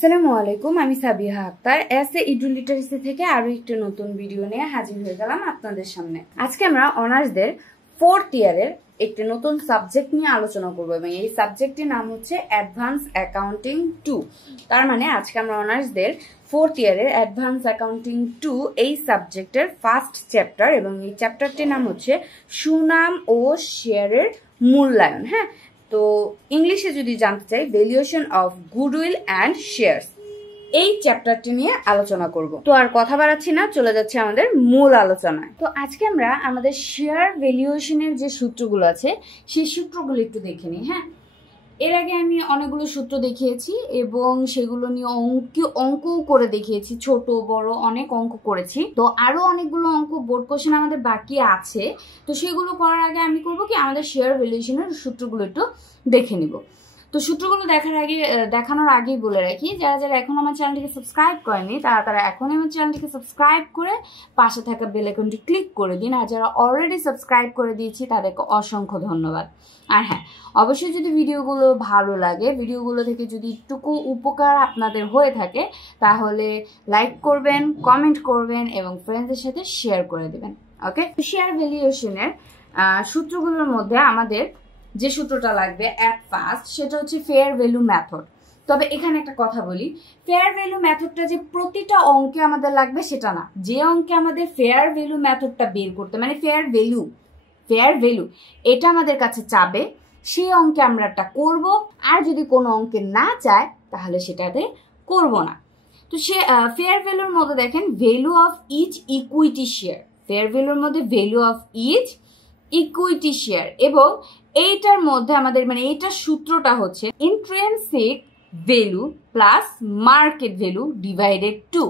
আসসালামু আলাইকুম, আমি সাবিহা আক্তার eduLiteracy থেকে আরো একটি নতুন ভিডিও নিয়ে হাজির হয়ে গেলাম আপনাদের সামনে। আজকে আমরা অনার্সদের 4th ইয়ারের একটি নতুন সাবজেক্ট নিয়ে আলোচনা করব এবং এই সাবজেক্টটির নাম হচ্ছে অ্যাডভান্স অ্যাকাউন্টিং 2। তার মানে আজকে আমরা অনার্সদের 4th ইয়ারের অ্যাডভান্স অ্যাকাউন্টিং 2 এই সাবজেক্টের ফার্স্ট চ্যাপ্টার এবং এই চ্যাপ্টারটির নাম হচ্ছে সুনাম ও শেয়ারের মূল্যায়ন। হ্যাঁ, তো ইংলিশে যদি জানতে চাই valuation of goodwill and shares, এই চ্যাপ্টারটি নিয়ে আলোচনা করব। তো আর কথা বাড়াচ্ছি না, চলে যাচ্ছে আমাদের মূল আলোচনায়। তো আজকে আমরা আমাদের শেয়ার ভ্যালুয়েশনের যে সূত্রগুলো আছে সেই সূত্রগুলো একটু দেখে নিই। হ্যাঁ, এর আগে আমি অনেকগুলো সূত্র দেখিয়েছি এবং সেগুলো নিয়ে অঙ্কও করে দেখিয়েছি, ছোট বড় অনেক অঙ্ক করেছি। তো আরো অনেকগুলো অঙ্ক বোর্ড কোশ্চেন আমাদের বাকি আছে। তো সেগুলো করার আগে আমি করব কি, আমাদের শেয়ার ভ্যালুয়েশনের সূত্রগুলো একটু দেখে নিব। তো সূত্রগুলো দেখানোর আগেই বলে রাখি, যারা যারা এখন আমার চ্যানেলটিকে সাবস্ক্রাইব করেনি তারা এখনই আমার চ্যানেলটিকে সাবস্ক্রাইব করে পাশে থাকা বেল আইকনটি ক্লিক করে দিন। আর যারা অলরেডি সাবস্ক্রাইব করে দিয়েছি তাদেরকে অসংখ্য ধন্যবাদ। আর হ্যাঁ, অবশ্যই যদি ভিডিওগুলো ভালো লাগে, ভিডিওগুলো থেকে যদি একটুকু উপকার আপনাদের হয়ে থাকে, তাহলে লাইক করবেন, কমেন্ট করবেন এবং ফ্রেন্ডসদের সাথে শেয়ার করে দেবেন। ওকে, শেয়ার ভ্যালুয়েশনের সূত্রগুলোর মধ্যে আমাদের যে সূত্রটা লাগবে অ্যাট ফার্স্ট, সেটা হচ্ছে ফেয়ার ভ্যালু মেথড। তবে এখানে একটা কথা বলি, ফেয়ার ভ্যালু মেথডটা যে প্রতিটা অঙ্কে আমাদের লাগবে সেটা না। যে অঙ্কে আমাদের ফেয়ার ভ্যালু মেথডটা বের করতে, মানে ফেয়ার ভ্যালু এটা আমাদের কাছে চাবে, সেই অঙ্কে আমরা একটা করব। আর যদি কোনো অঙ্কে না চায় তাহলে সেটাতে করব না। তো সে ফেয়ার ভ্যালুর মধ্যে দেখেন value of each equity share, fair ভ্যালুর মধ্যে value of each equity share, এবং এইটার মধ্যে আমাদের মানে এইটার সূত্রটা হচ্ছে intrinsic value plus market value divided 2।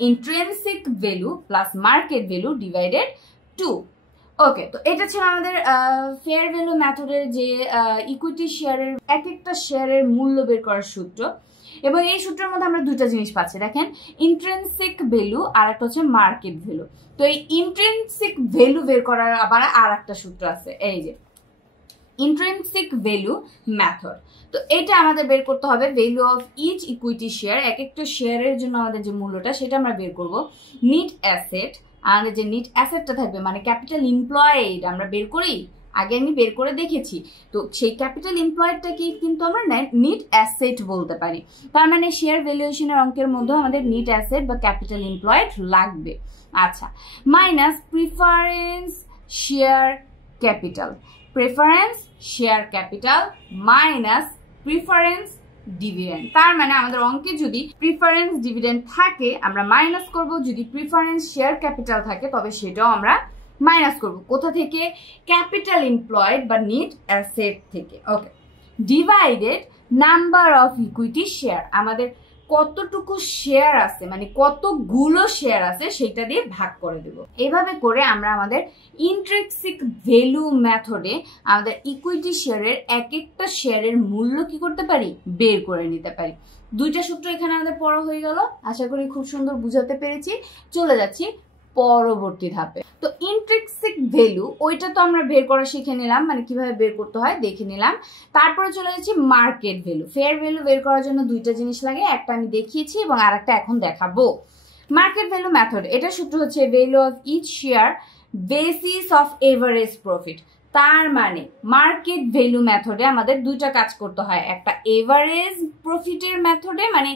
Intrinsic value plus market value divided 2। Okay, তো এটা ছিল আমাদের ফেয়ার ভ্যালু মেথডের যে ইকুইটি শেয়ারের এক একটা শেয়ারের মূল্য বের করার সূত্র। এবং এই সূত্রের মধ্যে আমরা দুইটা জিনিস পাচ্ছি, দেখেন ইন্ট্রিনসিক ভ্যালু আর একটা হচ্ছে মার্কেট ভ্যালু। তো এই ইন্ট্রিনসিক ভ্যালু বের করার আবার আর একটা সূত্র আছে, এই যে ইন্ট্রিনসিক ভ্যালু মেথড। তো এটা আমাদের বের করতে হবে value of each equity share, এক একটা শেয়ারের জন্য আমাদের যে মূল্যটা সেটা আমরা বের করব। নিট অ্যাসেট, আমাদের যে নিট অ্যাসেটটা থাকবে মানে ক্যাপিটাল এমপ্লয়েড আমরা বের করি, আগে আমি বের করে দেখেছি। তো সেই ক্যাপিটাল এমপ্লয়েডটাকে কিন্তু আমরা নিট অ্যাসেট বলতে পারি। তার মানে শেয়ার ভ্যালুয়েশনের অঙ্কের মধ্যে আমাদের নিট অ্যাসেট বা ক্যাপিটাল এমপ্লয়েড লাগবে। আচ্ছা, minus preference share capital, preference share capital minus preference dividend. তার মানে আমাদের অঙ্কে যদি প্রিফারেন্স ডিভিডেন্ড থাকে আমরা মাইনাস করব, যদি প্রিফারেন্স শেয়ার ক্যাপিটাল থাকে তবে সেটাও আমরা মাইনাস করব। কোথা থেকে? ক্যাপিটাল এমপ্লয়েড বা নিট অ্যাসেট থেকে। Okay, divided number of equity share, আমাদের কতটুকু শেয়ার আছে মানে কতগুলো শেয়ার আছে সেটা দিয়ে ভাগ করে দেব। এইভাবে করে আমরা আমাদের ইন্ট্রিনসিক ভ্যালু মেথডে আমাদের ইকুইটি শেয়ারের এক একটা শেয়ারের মূল্য কি করতে পারি? বের করে নিতে পারি। দুইটা সূত্র এখানে আমাদের পড়া হয়ে গেল, আশা করি খুব সুন্দর বুঝাতে পেরেছি। চলে যাচ্ছি পরবর্তী ধাপে। তো ইন্ট্রিনসিক ভ্যালু ওইটা তো আমরা বের করা শিখে নিলাম, মানে কিভাবে বের করতে হয় দেখে নিলাম। তারপরে চলে যাচ্ছি মার্কেট ভ্যালু। ফেয়ার ভ্যালু বের করার জন্য দুইটা জিনিস লাগে, একটা আমি দেখিয়েছি এবং আরেকটা এখন দেখাবো। মার্কেট ভ্যালু মেথড, এটা সূত্র হচ্ছে value of each share basis of average profit. তার মানে মার্কেট ভ্যালু মেথডে আমাদের দুইটা কাজ করতে হয়, একটা এভারেজ প্রফিটের মেথডে মানে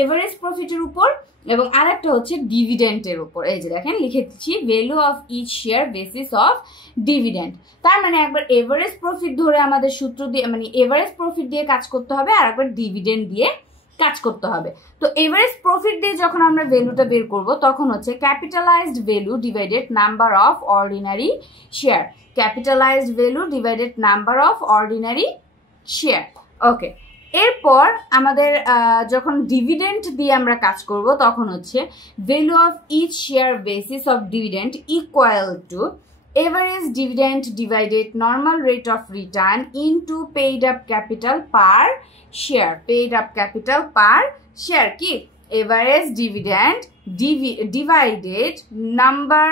এভারেজ প্রফিটের উপর, এবং আরেকটা হচ্ছে ডিভিডেন্টের উপর। এই যে দেখেন লিখে দিচ্ছি value of each share basis of dividend. তার মানে একবার এভারেজ প্রফিট ধরে আমাদের সূত্র দিয়ে মানে এভারেজ প্রফিট দিয়ে কাজ করতে হবে, আর একবার ডিভিডেন্ড দিয়ে কাজ করতে হবে। তো এভারেজ প্রফিট দিয়ে যখন আমরা ভ্যালুটা বের করব তখন হচ্ছে capitalised value divided number of ordinary share, capitalised value divided number of ordinary share. Okay, এরপর আমাদের যখন ডিভিডেন্ড দিয়ে আমরা কাজ করব তখন হচ্ছে value of each share basis of dividend equal to average dividend divided normal rate of return into paid up capital per share. Paid up capital per share কি? Average dividend divided number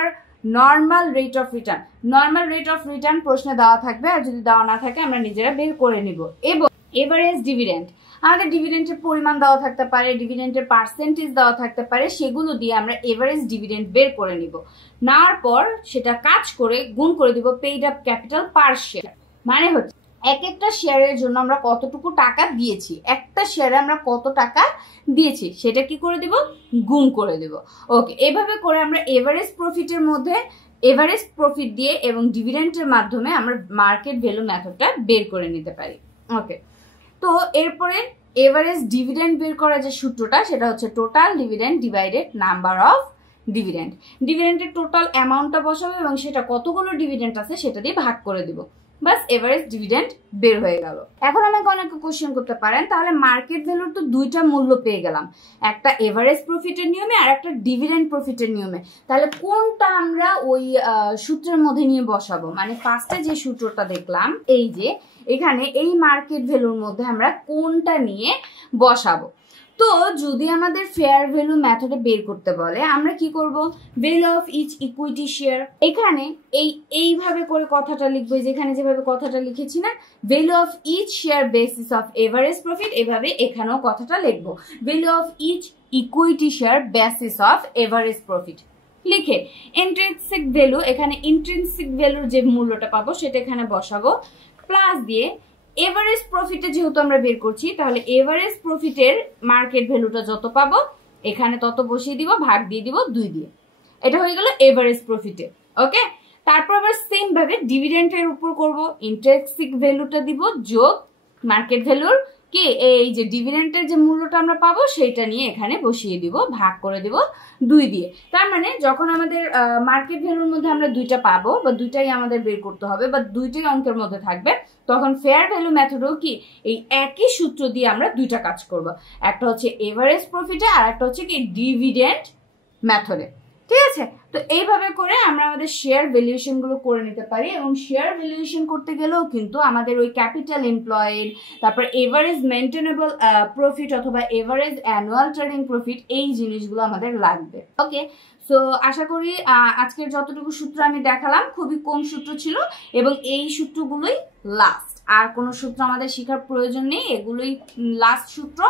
normal rate of return. Normal rate of return প্রশ্নে দেওয়া থাকবে, আর যদি দেওয়া না থাকে আমরা নিজেরা বের করে নিব। এবং এভারেজ ডিভিডেন্ড আমাদের ডিভিডেন্ডের পরিমাণ দেওয়া থাকতে পারে, ডিভিডেন্ডের পার্সেন্টেজ দেওয়া থাকতে পারে, সেগুলো দিয়ে আমরা এভারেজ ডিভিডেন্ড বের করে নিব। নেওয়ার পর সেটা কাজ করে গুণ করে দিব paid up capital per share. মানে হচ্ছে এক একটা শেয়ারের জন্য আমরা কতটুকু টাকা দিয়েছি, একটা শেয়ারে আমরা কত টাকা দিয়েছি সেটা কি করে দিব, গুণ করে দিব। ওকে, এভাবে করে আমরা এভারেজ প্রফিটের মধ্যে এভারেজ প্রফিট দিয়ে এবং ডিভিডেন্ডের মাধ্যমে আমরা মার্কেট ভ্যালু মেথডটা বের করে নিতে পারি। ওকে, তো এরপরে এভারেজ ডিভিডেন্ড বের করার যে সূত্রটা সেটা হচ্ছে total dividend divided number of dividend. ডিভিডেন্ডের টোটাল অ্যামাউন্টটা বসাবো এবং সেটা কতগুলো ডিভিডেন্ড আছে সেটা দিয়ে ভাগ করে দিব, বাস এভারেজ ডিভিডেন্ড বের হয়ে গেল। এখন আমাকে অনেকে কোশ্চেন করতে পারেন, তাহলে মার্কেট ভ্যালুর তো দুইটা মূল্য পেয়ে গেলাম, একটা এভারেজ প্রফিটের নিয়মে আর একটা ডিভিডেন্ড প্রফিটের নিয়মে, তাহলে কোনটা আমরা ওই সূত্রের মধ্যে নিয়ে বসাবো? মানে ফার্স্টে যে সূত্রটা দেখলাম, এই যে এখানে এই মার্কেট ভ্যালুর মধ্যে আমরা কোনটা নিয়ে বসাবো? তো যদি আমাদের ফেয়ার ভ্যালু মেথডে বের করতে বলে আমরা কি করব, value of each equity share, এখানে এইভাবে করে কথাটা লিখবো, যেখানে যেভাবে কথাটা লিখেছি না, value of each share basis of average profit, এভাবে এখানেও কথাটা লিখবো, value of each equity share basis of average profit লিখে ইন্ট্রিনসিক ভ্যালু, এখানে ইন্ট্রিনসিক ভ্যালুর যে মূল্যটা পাবো সেটা এখানে বসাবো, প্লাস দিয়ে এভারেজ প্রফিটে যেহেতু আমরা বের করছি তাহলে এভারেজ প্রফিটের মার্কেট ভ্যালুটা যত পাবো এখানে তত বসিয়ে দিব, ভাগ দিয়ে দিব 2 দিয়ে। এটা হয়ে গেল এভারেজ প্রফিটে। ওকে, তারপর আবার সেম ভাবে ডিভিডেন্ডের উপর করব, ইন্ট্রিনসিক ভ্যালুটা দিব যোগ মার্কেট ভ্যালুর কি এই যে ডিভিডেন্ডের যে মূল্যটা আমরা পাবো সেইটা নিয়ে এখানে বসিয়ে দিব, ভাগ করে দিব 2 দিয়ে। তার মানে যখন আমাদের মার্কেট ভ্যালুর মধ্যে আমরা দুইটা পাবো বা দুইটাই আমাদের বের করতে হবে বা দুইটাই অঙ্কের মধ্যে থাকবে, তখন ফেয়ার ভ্যালু মেথডেও কি এই একই সূত্র দিয়ে আমরা দুইটা কাজ করব, একটা হচ্ছে এভারেজ প্রফিটে আর একটা হচ্ছে কি ডিভিডেন্ড মেথডে। ঠিক আছে, তো এইভাবে করে আমরা আমাদের শেয়ার ভ্যালুয়েশন গুলো করে নিতে পারি। এবং শেয়ার ভ্যালুয়েশন করতে গেলেও কিন্তু আমাদের ওই ক্যাপিটাল এমপ্লয়েড, তারপর এভারেজ মেনটেনেবল প্রফিট অথবা এভারেজ অ্যানুয়াল ট্রেডিং প্রফিট, এই জিনিসগুলো আমাদের লাগবে। ওকে, সো আশা করি আজকের যতটুকু সূত্র আমি দেখালাম খুবই কম সূত্র ছিল এবং এই সূত্রগুলোই লাস্ট, আর কোনো সূত্র আমাদের শেখার প্রয়োজন নেই, এগুলোই লাস্ট সূত্র।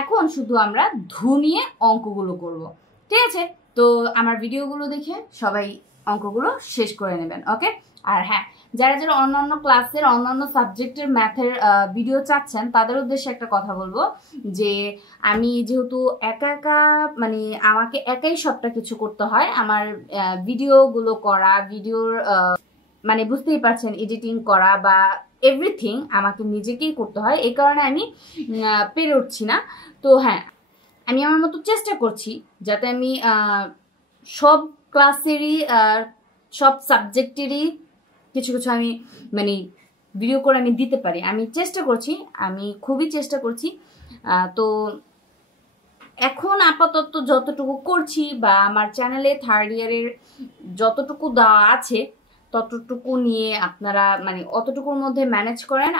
এখন শুধু আমরা ধুমিয়ে অঙ্কগুলো করব। ঠিক আছে, তো আমার ভিডিওগুলো দেখে সবাই অঙ্কগুলো শেষ করে নেবেন। ওকে, আর হ্যাঁ, যারা যারা অন্যান্য ক্লাসের অন্যান্য সাবজেক্টের ম্যাথের ভিডিও চাচ্ছেন তাদের উদ্দেশ্যে একটা কথা বলবো যে আমি যেহেতু একা একা মানে আমাকে একাই সবটা কিছু করতে হয়, আমার ভিডিওগুলো করা, ভিডিওর মানে বুঝতেই পারছেন এডিটিং করা বা এভরিথিং আমাকে নিজেকেই করতে হয়, এই কারণে আমি পেরে উঠছি না। তো হ্যাঁ, আমি আমার মতো চেষ্টা করছি যাতে আমি সব ক্লাসেরই সব সাবজেক্টেরই কিছু কিছু আমি মানে ভিডিও করে আমি দিতে পারি, আমি চেষ্টা করছি, আমি খুবই চেষ্টা করছি। তো এখন আপাতত যতটুকু করছি বা আমার চ্যানেলে 3rd ইয়ারের যতটুকু দেওয়া আছে ততটুকু নিয়ে আপনারা মানে অতটুকুর মধ্যে ম্যানেজ করেন।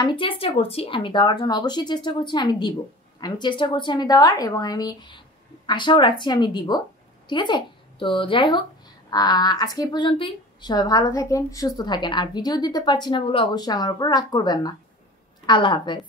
আমি চেষ্টা করছি, আমি দেওয়ার জন্য অবশ্যই চেষ্টা করছি, আমি দিব, আমি চেষ্টা করছি আমি দেওয়ার, এবং আমি আশাও রাখছি আমি দিব। ঠিক আছে, তো যাই হোক, আজকে এই পর্যন্তই। সবাই ভালো থাকেন, সুস্থ থাকেন, আর ভিডিও দিতে পারছি না বলে অবশ্যই আমার উপর রাগ করবেন না। আল্লাহ হাফেজ।